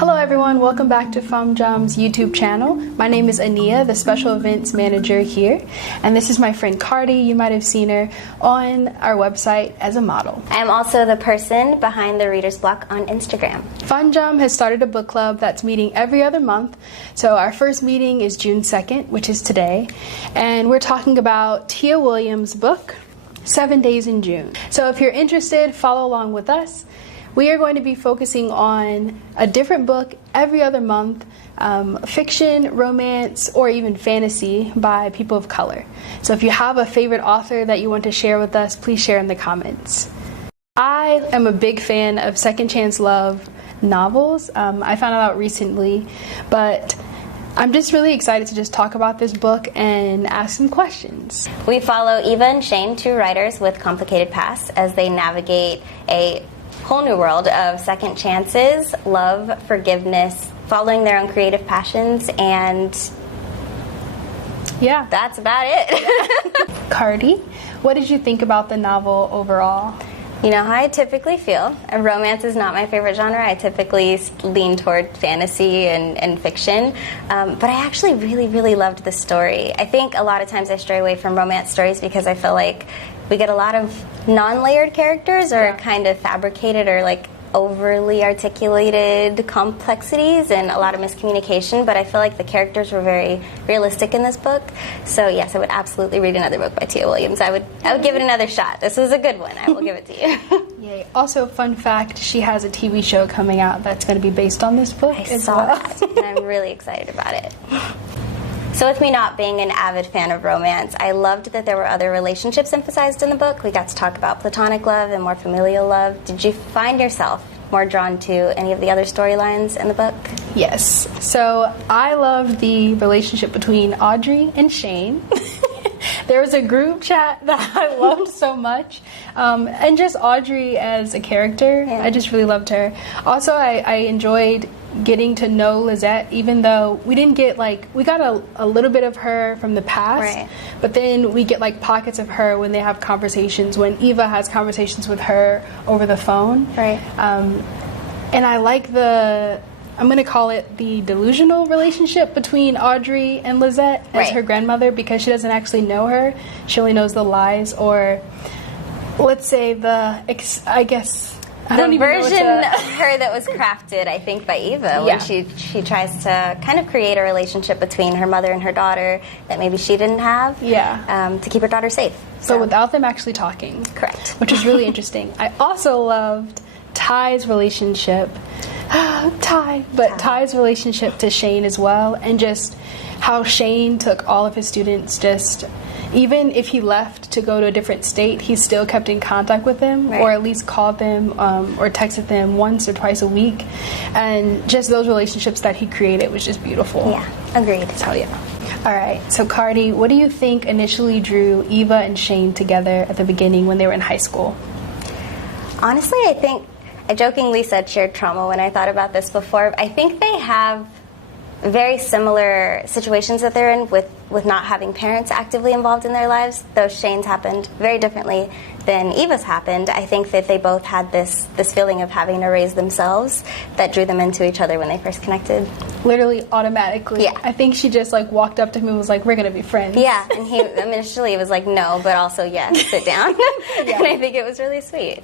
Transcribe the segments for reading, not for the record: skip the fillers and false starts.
Hello everyone, welcome back to Fanm Djanm's YouTube channel. My name is Ania, the special events manager here, and this is my friend Cardi. You might have seen her on our website as a model. I'm also the person behind the Reader's Block on Instagram. Fanm Djanm has started a book club that's meeting every other month. So our first meeting is June 2nd, which is today, and we're talking about Tia Williams' book, 7 Days in June. So if you're interested, follow along with us. We are going to be focusing on a different book every other month, fiction, romance, or even fantasy by people of color. So if you have a favorite author that you want to share with us, please share in the comments. I am a big fan of second chance love novels. I found it out recently, but I'm just really excited to just talk about this book and ask some questions. We follow Eva and Shane, two writers with complicated pasts, as they navigate a whole new world of second chances, love, forgiveness, following their own creative passions, and yeah, that's about it. Cardi, what did you think about the novel overall? You know how I typically feel. Romance is not my favorite genre. I typically lean toward fantasy and fiction. But I actually really loved the story. I think a lot of times I stray away from romance stories because I feel like we get a lot of non-layered characters or kind of fabricated or like overly articulated complexities and a lot of miscommunication, but I feel like the characters were very realistic in this book. So yes, I would absolutely read another book by Tia Williams. I would give it another shot. This was a good one. I will give it to you. Yay. Also, fun fact, she has a TV show coming out that's going to be based on this book. I saw that, and I'm really excited about it. So with me not being an avid fan of romance, I loved that there were other relationships emphasized in the book. We got to talk about platonic love and more familial love. Did you find yourself more drawn to any of the other storylines in the book? Yes. So I loved the relationship between Audrey and Shane. There was a group chat that I loved so much. And just Audrey as a character, I just really loved her. Also, I enjoyed getting to know Lizette, even though we didn't get we got a little bit of her from the past, but then we get like pockets of her when they have conversations, when Eva has conversations with her over the phone. And I like I'm going to call it the delusional relationship between Audrey and Lizette as her grandmother, because she doesn't actually know her. She only knows the lies, or let's say the version of her that was crafted, I think, by Eva when she tries to kind of create a relationship between her mother and her daughter that maybe she didn't have to keep her daughter safe. So without them actually talking. Correct. Which is really interesting. I also loved Ty's relationship. Ty's relationship to Shane as well, and just how Shane took all of his students, even if he left to go to a different state, he still kept in contact with them, or at least called them or texted them once or twice a week. And just those relationships that he created was just beautiful. Yeah, agreed. So all right, so Cardi, what do you think initially drew Eva and Shane together at the beginning when they were in high school? Honestly, I think I jokingly said shared trauma when I thought about this before. I think they have very similar situations that they're in with not having parents actively involved in their lives. Though Shane's happened very differently than Eva's happened, I think that they both had this feeling of having to raise themselves that drew them into each other when they first connected. Literally automatically. Yeah. I think she just walked up to him and was like, we're going to be friends. Yeah, and he initially was like, no, but also yes, sit down. And I think it was really sweet.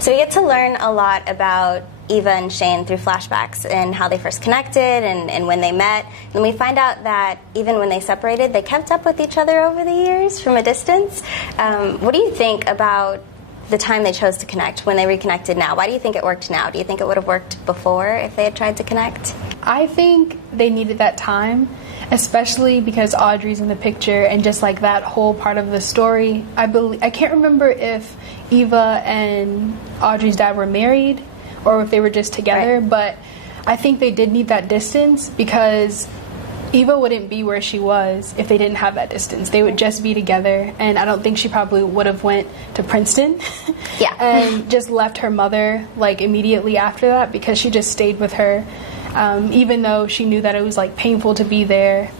So we get to learn a lot about Eva and Shane through flashbacks and how they first connected and when they met. And we find out that even when they separated, they kept up with each other over the years from a distance. What do you think about the time they chose to connect when they reconnected now? Why do you think it worked now? Do you think it would have worked before if they had tried to connect? I think they needed that time, especially because Audrey's in the picture and just like that whole part of the story. I can't remember if Eva and Audrey's dad were married or if they were just together, but I think they did need that distance because Eva wouldn't be where she was if they didn't have that distance. They would just be together, and I don't think she probably would have went to Princeton and just left her mother immediately after that, because she just stayed with her, even though she knew that it was painful to be there.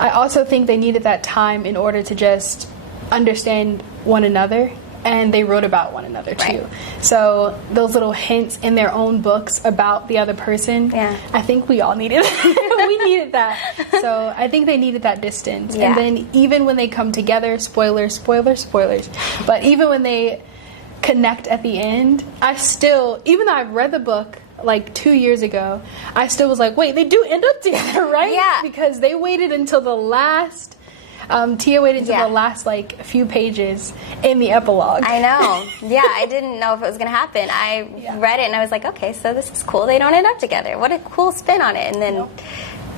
I also think they needed that time in order to just understand one another and they wrote about one another too. Right. So those little hints in their own books about the other person, I think we all needed we needed that. So I think they needed that distance. And then even when they come together, spoilers, but even when they connect at the end, I still, even though I've read the book like 2 years ago, I still was like, wait, they do end up together, right? Yeah. Because they waited until the last Tia waited until the last like few pages in the epilogue. I know. Yeah, I didn't know if it was going to happen. I read it and I was like, okay, so this is cool. They don't end up together. What a cool spin on it. And then,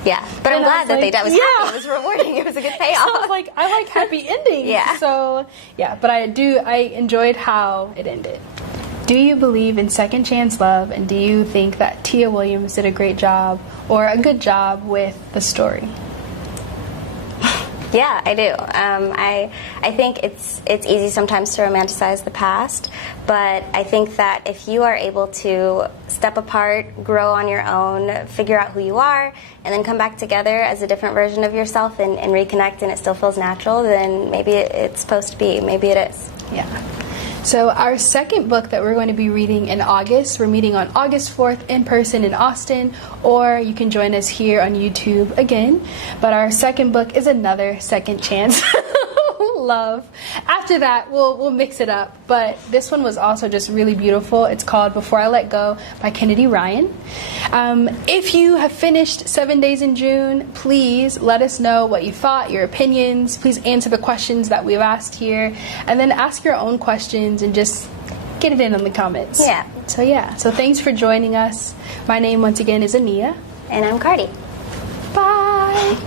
but I'm glad that they did. I was happy. It was rewarding. It was a good payoff. So I was like, I like happy endings. So, but I enjoyed how it ended. Do you believe in second chance love, and do you think that Tia Williams did a great job or a good job with the story? Yeah, I do. I think it's easy sometimes to romanticize the past, but I think that if you are able to step apart, grow on your own, figure out who you are, and then come back together as a different version of yourself and reconnect, and it still feels natural, then maybe it's supposed to be. Maybe it is. Yeah. So our second book that we're going to be reading in August, we're meeting on August 4th in person in Austin, or you can join us here on YouTube again. But our second book is another second chance love. After that, we'll mix it up. But this one was also just really beautiful. It's called Before I Let Go by Kennedy Ryan. If you have finished 7 Days in June, please let us know what you thought, your opinions. Please answer the questions that we've asked here. And then ask your own questions and just get it in the comments. Yeah. So thanks for joining us. My name, once again, is Ania. And I'm Cardi. Bye.